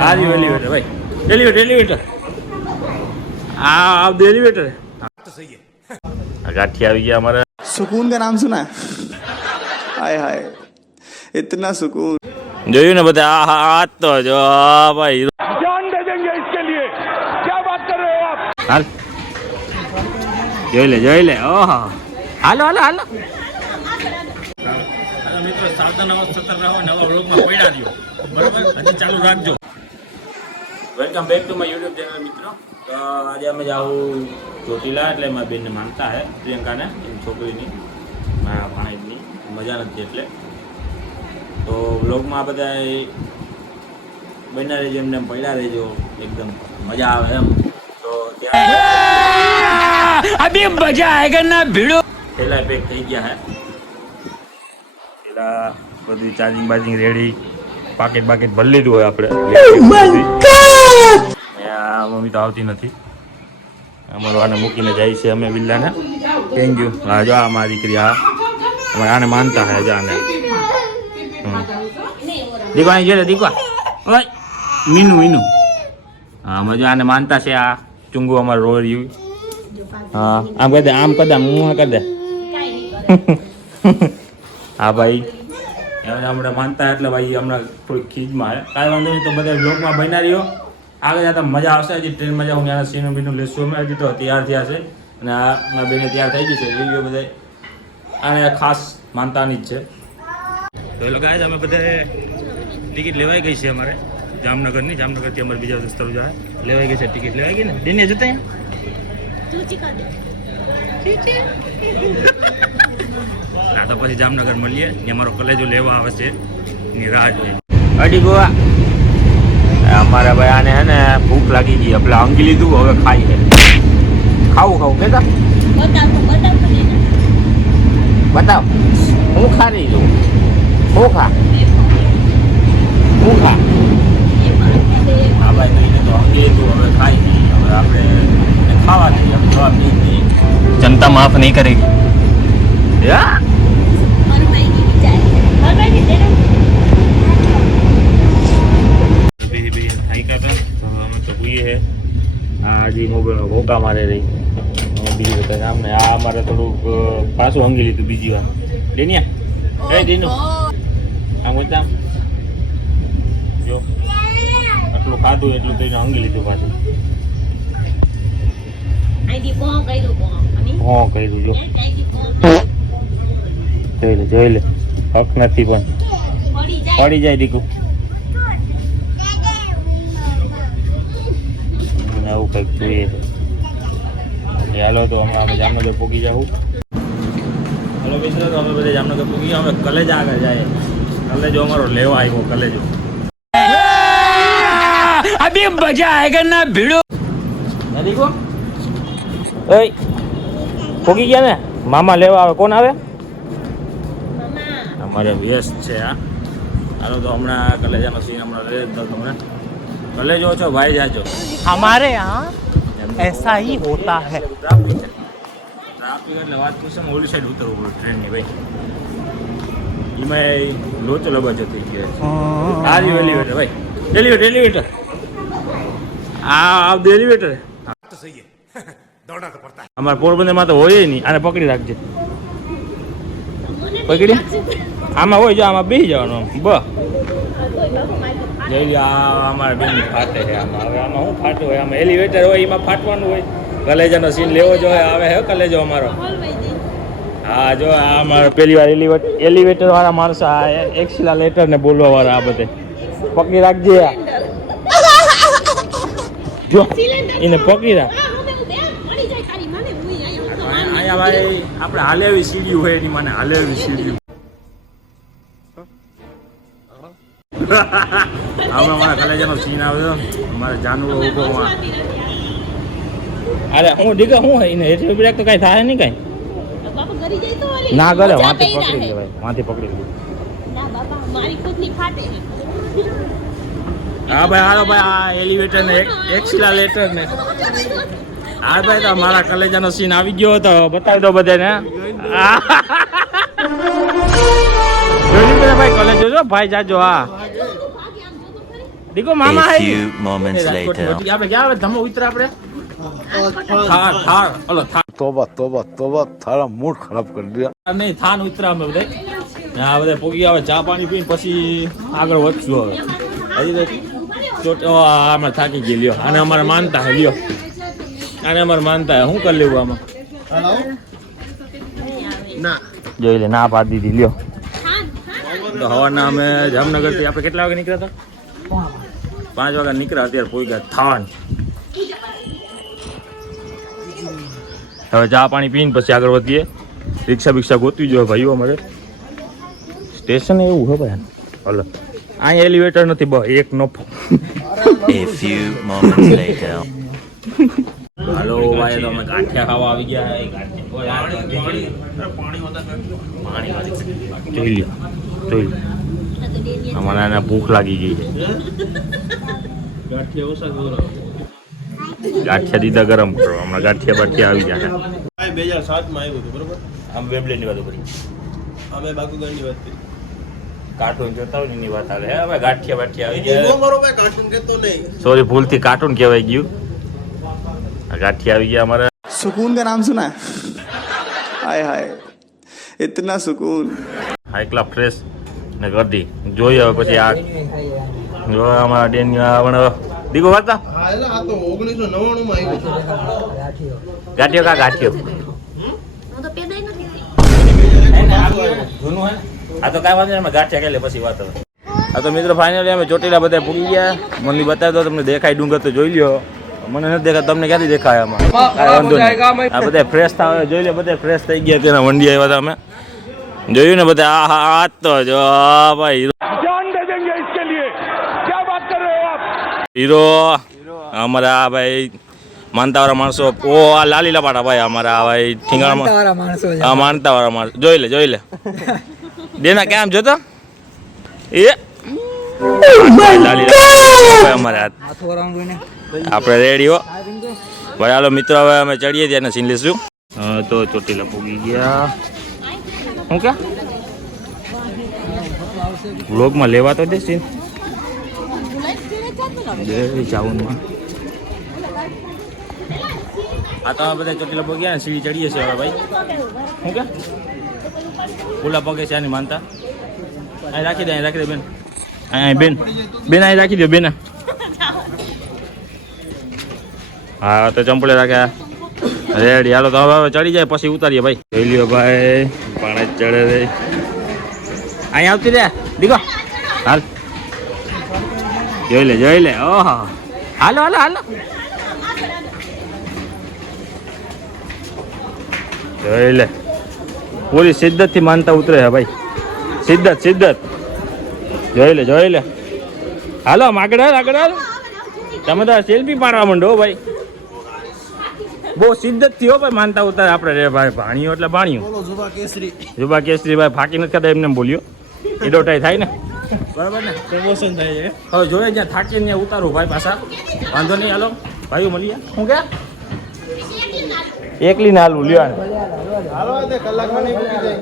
આ રહ્યું એલિવેટર ભાઈ એલિવેટર એલિવેટર આ આ એલિવેટર આ ગાંઠી આવી ગયા અમારે सुकून का नाम सुना है हाय हाय इतना सुकून જોયું ને બધા આ હા આ તો જો આ ભાઈ जान दे देंगे इसके लिए क्या बात कर रहे हो आप હાલ જોઈ લે જોઈ લે ઓહો હાલો હાલો હાલો મિત્રો સાવધાન રહો સતર્ક રહો નવા વ્લોગમાં પડ્યા રહ્યો બરોબર હજી ચાલુ રાખજો welcome back to my YouTube channel મિત્રો. તો આજે અમે જાઉં ચોટીલા એટલે મારા બેનને માનતા હે પ્રિયંકાને એની છોકરીની મારા ભાણેજની. મજા નથી એટલે. તો વ્લોગમાં બધા બન્યા રહેજો એમને પડ્યા રહેજો. એકદમ મજા આવે એમ. તો ત્યાં અભી મજા આવેગા ના ભીડો. થેલા પેક થઈ ગયા હે. થેલા બધું ચાર્જિંગ બાર્જિંગ રેડી પાકેટ બાકેટ ભરી લીધું હોય આપણે. Oh મમ્મી તો આવતી નથી. અમારો આને મૂકીને જાય છે અમે વિલ્લાને થેન્ક યુ હા, જો આ મારી દીકરી, હા. અમે આને માનતા હે, જો આને. દીકવા અહીં જોઈએ દીકવા ઓય, મીનુ મીનુ. હા, અમે જો આને માનતા છે, આ ચુંગુ અમારું રોડ યુ. હા, આમ કરી દે, આમ કરી દે હું કરી દે. હા, ભાઈ. એમને હમણાં માનતા એટલે ભાઈ હમણાં થોડીક ખીજમાં કાંઈ વાંધો નહીં, તો બધા બ્લોગમાં બના રહ્યો આગળ જતા મજા આવશે. હજી ટ્રેનમાં જાઉં ત્યાંના સીનું બીનું લેશું અમે હજી તો તૈયાર થયા છે. અને આ મારા બેને તૈયાર થઈ ગઈ છે. એ બધા આને ખાસ માનતાની જ છે. તો એ લોકો અમે બધા ટિકિટ લેવાઈ ગઈ છે અમારે. જામનગરની જામનગરથી અમારે બીજા સ્થળ જાય લેવાઈ ગઈ છે ટિકિટ લેવાઈ ગઈ ને? દિને જતા ના તો પછી જામનગર મળીએ. ત્યાં અમારો કલેજો લેવા આવે છે. એની રાહ જોઈએ. અડી ગોવા. અમારા ભાઈ આને હે ને ભૂખ લાગી ગઈ. એટલે અંગી લીધું હવે ખાઈ છે ખાવું ખાવું કેતા? બતાવ. હું ખા રહી છું? હું ખા? હું ખા? હા ભાઈ તો તો અંગી લીધું હવે ખાઈ હવે આપણે ખાવા દઈએ જવાબ નહીં જનતા માફ નહીં કરેગી. યા બીજી બીજી થાક્યા હતા તો અમે તો ભૂઈએ હે આ હજી મોબાઈલ ભોકા મારે રહી. બીજી વખત આમને આ અમારે થોડુંક પાછું હંગી લીધું બીજી વાર. ડેનિયા એ દીનુ આમ બોલતા જો. આટલું ખાધું એટલું તો એને હંગી લીધું પાછું. હા કર્યું જો. જોઈ લે જોઈ લે. હક નથી પણ. પડી જાય દીકુ આવું કંઈક જોઈએ છે. હાલો તો હમણાં અમે જામનગર પહોંચી જાઉં હલો મિત્રો તો અમે બધા જામનગર પહોંચી અમે કલેજ આગળ જાય કલેજો અમારો લેવા આવ્યો કલેજો. અભી મજા આયેગા ના ભીડો. નદી કો? ઓય ગયા ને? મામા લેવા આવે. કોણ આવે? અમારે વ્યસ્ત છે આ હાલો તો હમણાં કલેજાનો સીન હમણાં લઈ તો તમને કલેજો છો ભાઈ જાજો हमारे यहाँ ऐसा ही होता है ટ્રાફિક છે ટ્રાફિક એટલે વાત પૂછે ઓલી સાઈડ ઉતરવું પડે ટ્રેનની ભાઈ એમાં લોચો લબાચો થઈ ગયો છે આ રહ્યું એલિવેટર ભાઈ એલિવેટર એલિવેટર આ આ એલિવેટર અમારે પોરબંદરમાં તો હોય નહીં આને પકડી રાખજે પકડી? આમાં હોય જો આમાં બેસી જવાનું આમ. બ. જઈ લ્યો, આ અમારા બેનની ફાટે છે આમાં. હવે આમાં શું ફાટે હોય? આમાં એલિવેટર હોય એમાં ફાટવાનું હોય. કલેજાનો સીન લેવો જોઈએ આવે હે કલેજો અમારો. હા જો આ અમારો વાર એલિવેટર એલિવેટર વાળા માણસો આ એક્સિલા લેટર ને બોલવા વાળા આ બધે. પકડી રાખજે. જો એને પકડી રાખ. અહીંયા ભાઈ આપણે હાલે એવી સીડી હોય એની મને હાલે એવી સીડી હવે મારા કલેજાનો સીન આવ્યો મારે જાનવરો ઊભો અરે હું ડીગા હું હોય? એને એટલે બ્રેક તો કઈ થાય નહીં કાંઈ. ના કરે વાંથી પકડી લેવાય વાંથી પકડી લેવાય. મારી ખુદની ફાટે. હા ભાઈ હાલો ભાઈ આ એલિવેટર ને એક્સિલા લેટર ને. હા ભાઈ તો મારા કલેજાનો સીન આવી ગયો હતો. બતાવી દો બધાને ભાઈ કોલેજ જોજો ભાઈ જાજો હા. દીકો મામા આવી મોમેન્ટ્સ લેટર આપણે ગયા હવે ધમો ઉતર આપણે? થાર થાર ઓલો થાર તોબા તોબા તોબા થારા મૂડ ખરાબ કરી દીધા. નહીં થાન ઉતરા અમે બધા. હા બધા પોગી આવે ચા પાણી પીને પછી આગળ વધશું હવે. હજી તો ચોટ હમણાં થાકી ગયેલી અને અમારે માનતા હે આને અમારે માનતા હે શું કરી લેવું આમાં? જોઈ લે ના પાડી દીધી લ્યો. તો હવાના અમે જામનગરથી આપણે કેટલા વાગે નીકળ્યા હતા? પાંચ વાગે નીકળ્યા અત્યારે પોઈ થાન. હવે ચા પાણી પીને પછી આગળ વધીએ. રિક્ષા બિક્ષા ગોતવી જોઈએ ભાઈઓ અમારે. સ્ટેશન એવું હે ભાઈ હલો. અહીંયા એલિવેટર નથી બ એક નફો. A few moments later. હાલો ભાઈ તો અમે ગાંઠિયા ખાવા આવી ગયા પાણી પાણી. પાણી જોઈ લ્યો અમારે ભૂખ લાગી ગઈ છે. ગાંઠિયા દીધા ગરમ કરો હમણાં ગાંઠિયા બાઠિયા આવી ગયા બે હજાર સાતમાં આવ્યું હતું બરોબર? આમ વેબલેની વાત કરી. અમે બાકુગઢની વાત કરી. કાર્ટૂન જોતા હોય ને એની વાત આવે. હે હવે ગાંઠિયા બાઠિયા આવી ગયા. મારો ભાઈ કાર્ટૂન કહેતો નહીં. સોરી ભૂલથી કાર્ટૂન કહેવાય ગયું. આ ગાંઠિયા આવી ગયા અમારે सुकून का नाम सुना है हाय हाय इतना सुकून હાઈકલા ફ્રેશ ને કરદી જોઈએ હવે પછી આ જો અમારા ડેન પણ દીકો વાતા હા એટલે આ તો ઓગણીસો નવ્વાણું માં આવ્યું ગાંઠિયો કા ગાંઠિયો હું તો પેદાય નથી જૂનું હે આ તો કાંઈ વાંધો નહીં અમે ગાંઠિયા ખાઈ લે પછી વાત હવે આ તો મિત્રો ફાઇનલી અમે ચોટીલા બધા પૂગી ગયા મને બતાવી દો તમને દેખાય ડુંગર તો જોઈ લ્યો મને નથી દેખાતા તમને ક્યાંથી દેખાય આમાં? વાંધો આ બધા ફ્રેશ થાય જોઈ લે બધા ફ્રેશ થઈ ગયા તેના વંડી આવ્યા હતા અમે. જોયું ને બધા આ હા આ તો જો આ ભાઈ હીરો. અમારા આ ભાઈ માનતાવાળા માણસો. ઓ આ લાલી લપાટા ભાઈ અમારા આ ભાઈ ઠીંગાણામાં હા માનતાવાળા માણસો જોઈ લે જોઈ લે. બેના કેમ જોતો? એ. લાલી અમારા હાથ આપણે રેડીઓ ભાઈ હાલો મિત્રો હવે અમે ચડીએ ત્યાં સીન લઈશું તો ચોટીલા પૂગી ગયા. હું ક્યાં? વ્લોગમાં લેવા તો દે સીન જય આ તો બધા ચોટીલા પગ ને સીડી ચડીએ છીએ હવે ભાઈ. હું કે ફૂલા પગે છે આની માનતા. અહીં રાખી દે અહીં રાખી દે બેન. અહીં બેન. બેન અહીં રાખી દો બેન. હા તો ચંપલે રાખ્યા. રેડી હાલો તો હવે હવે ચડી જાય પછી ઉતારીએ ભાઈ. જોઈ લ્યો ભાઈ પાણી ચડે રે અહીંયા આવતી રે દીકો હાલ. જોઈ લે જોઈ લે. ઓહો. હાલો હાલો હાલો. જોઈ લે. પૂરી સિદ્ધતથી માનતા ઉતરે હે ભાઈ. સિદ્ધત સિદ્ધત. જોઈ લે જોઈ લે. હાલો આગળ આગળ તમે તો સેલ્ફી પાડવા માંડો ભાઈ. બહુ સિદ્ધત થયો ભાઈ માનતા ઉતાર આપણે રે ભાઈ ભાણિયો એટલે ભાણિયો બોલો જુબા કેસરી. જુબા કેસરી ભાઈ ફાકી નથી ખાતા એમને એમ બોલ્યો. ઈડોટાઈ થાય ને? બરાબર ને? પ્રમોશન થાય છે. હવે જોઈએ જ્યાં થાકીને ત્યાં ઉતારું ભાઈ પાછા. વાંધો નહીં હાલો. ભાઈઓ મળીએ. શું કે? એકલી ને હાલવું લ્યો હાલો કલાકમાં નહીં મૂકી જાય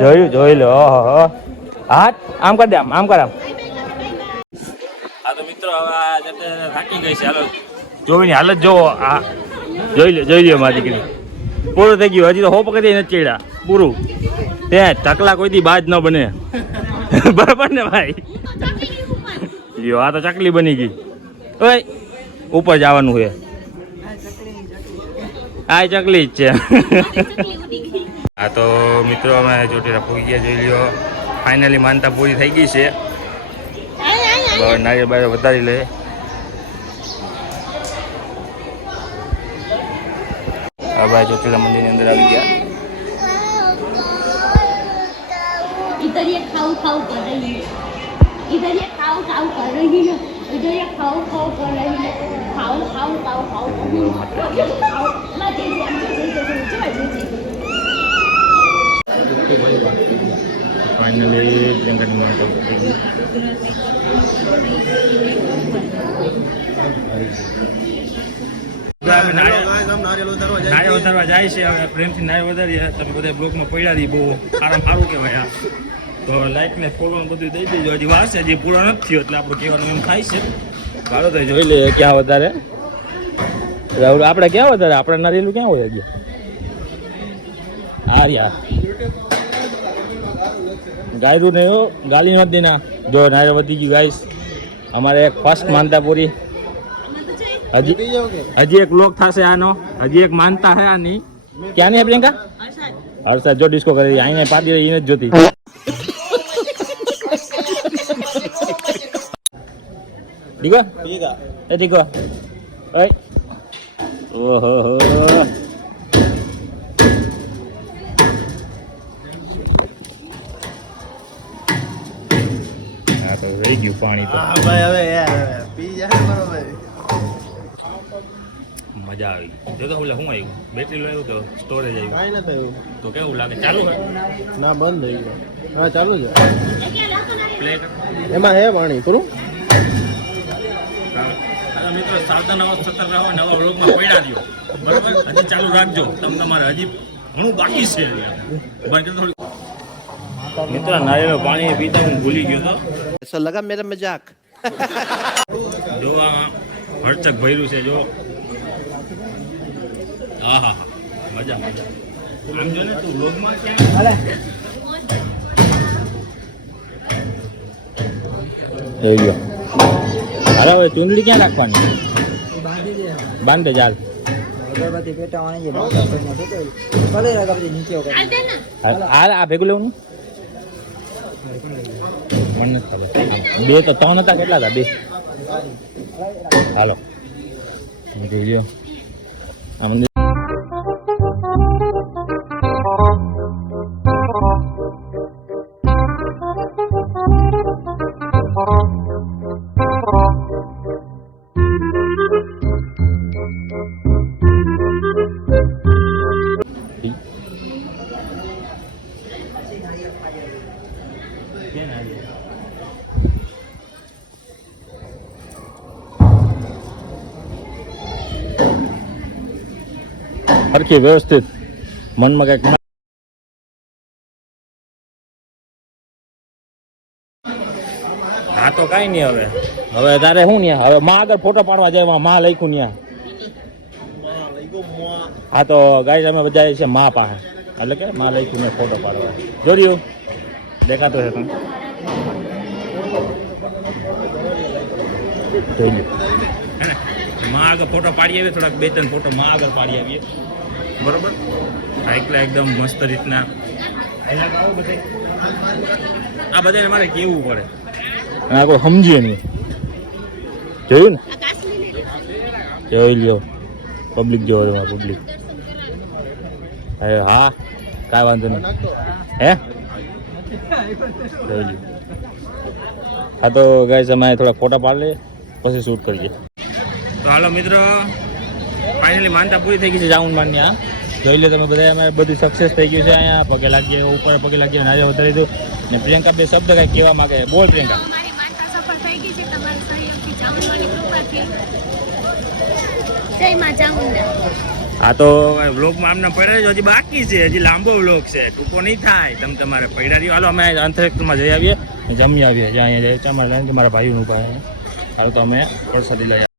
જોયું જોઈ લો ઓહો હો. હાથ આમ કરી દે આમ આમ કર આમ આ તો મિત્રો હવે થાકી ગઈ છે હાલો. જોઈની હાલત જોવો આ જોઈ લે જોઈ લ્યો મારી દીકરી. પૂરું થઈ ગયું. હજી તો હોપ કરી નથી ચડ્યા. પૂરું. ત્યાં ચકલા કોઈ દી બાજ ન બને. બરાબર ને ભાઈ? લ્યો આ તો ચકલી બની ગઈ. ઓય ઉપર જવાનું છે. આ ચકલી જ છે. આ તો મિત્રો અમે ચોટીલા પૂરી ગયા જોઈ લ્યો. ફાઇનલી માનતા પૂરી થઈ ગઈ છે. નારિયેળ બારિયેળ વધારી લે. આ ભાઈ ચોટીલા મંદિરની અંદર આવી ગયા इधर ये खाओ खाओ कर रही है इधर ये खाओ खाओ कर रही है इधर ये खाओ खाओ कर रही है खाओ खाओ खाओ खाओ कर रही है खाओ ना जे जे जे जे जे जे जे जे ફાઇનલી પ્રિયંકાની માનતા પૂરી ગઈ નાય. વધારવા જાય છે. હવે પ્રેમથી નાય વધારીએ. તમે બધા બ્લોકમાં પડ્યા રહી બહુ. સારા સારું કહેવાય આ. તો લાઈક ને ફોલો બધું દઈ દેજો. હજી વાર છે. હજી પૂરો નથી થયો એટલે આપણું કહેવાનું એમ થાય છે. ચાલો તો જોઈ લઈએ ક્યાં વધારે. રાહુલ આપણે ક્યાં વધારે? આપણે નારિયેલું ક્યાં હોય ગયા હા યાર ગાયરું નહીં હો ગાલી નથી દેના. જો નારિયેલ વધી ગયું ગાઈશ અમારે એક ફર્સ્ટ માનતા પૂરી. હજી હજી એક લોક થશે આનો. હજી એક માનતા હે આની. ક્યાંની હે પ્રિયંકા? હર્ષદ જો ડિસ્કો કરી અહીંયા પાડી એને જ જોતી. ડીગો એ ડીગો એ ઓહો હો. હા તો રહી ગયું પાણી તો. હા ભાઈ હવે યાર પી જાય બરોબર. મજા આવી. જો તો ઓલા શું આવ્યું બેટરી આવ્યું તો સ્ટોરેજ આવ્યું? કાંઈ ના થયું. તો કેવું લાગે? ચાલુ ના બંધ થઈ ગયું. હા ચાલુ છે. એમાં હે પાણી પૂરું મિત્રો સાવધાન આવો સતર્ક રહો નવા વ્લોગમાં પડ્યા દો બરાબર? હજી ચાલુ રાખજો. તમે તમારે હજી ઘણું બાકી છે મિત્ર નારિયેળ પાણી પીતા હું ભૂલી ગયો હતો એસો લગા મેરા મજાક જોવા હળચક ભર્યું છે જો. હા હા હા મજા મજા આમ જો ને તું વ્લોગમાં ક્યાં અરે ચૂંદડી ક્યાં રાખવાની? બાંધે ચાલ હાલ, આ- ભેગું લેવું મને બે તો ત્રણ હતા કેટલા હતા બે હાલો. આ મંદિર સરખી વ્યવસ્થિત મનમાં કંઈક હા તો કઈ નહીં હવે. હવે તારે શું ન્યા? હવે માં આગળ ફોટો પાડવા જાય માં લખ્યું ન્યા. હા તો ગાઈ અમે બધા છે માં પાસે. એટલે કે માં લખ્યું ને ફોટો પાડવા. જોડ્યું? દેખાતો છે તમે જોઈ લો માં આગળ ફોટો પાડી આવીએ થોડાક બે ત્રણ ફોટો માં આગળ પાડી આવીએ. બરોબર? સાયકલા એકદમ મસ્ત રીતના. આ બધાને મારે કેવું પડે? આ કોઈ સમજીએ નહીં. જોયું ને? જોઈ લ્યો. પબ્લિક જોવો તમારે પબ્લિક હા કાંઈ વાંધો નહીં. હે? જોઈ લ્યો. હા તો ગાઈસ અમે થોડા ફોટા પાડી લઈએ પછી શૂટ કરીએ. તો હાલો મિત્રો ફાઇનલી માનતા પૂરી થઈ ગઈ છે જાઉન માન્ય જોઈ લો તમે બધા અમે બધું સક્સેસ થઈ ગયું છે અહીંયા. પગે લાગીએ ઉપર પગે લાગીએ નાજે વધારી દીધું ને પ્રિયંકા બે શબ્દ કાંઈ કહેવા માંગે છે. બોલ પ્રિયંકા. મારી માનતા સફળ થઈ ગઈ છે તમારા સહયોગથી ચામુંડાની કૃપાથી. જય માં ચામુંડા હા તો વ્લોગમાં આમને પડ્યા છે હજી બાકી છે હજી લાંબો વ્લોગ છે. ટૂંકો નહીં થાય તમે તમારે પડ્યા રહ્યો. હાલો અમે અંતરિક્ષમાં જઈ આવીએ. જમી આવીએ. જ્યાં અહીંયા જાય છે અમારે તમારા ભાઈનું ભાઈ હાલો તો અમે પ્રસાદી લઈ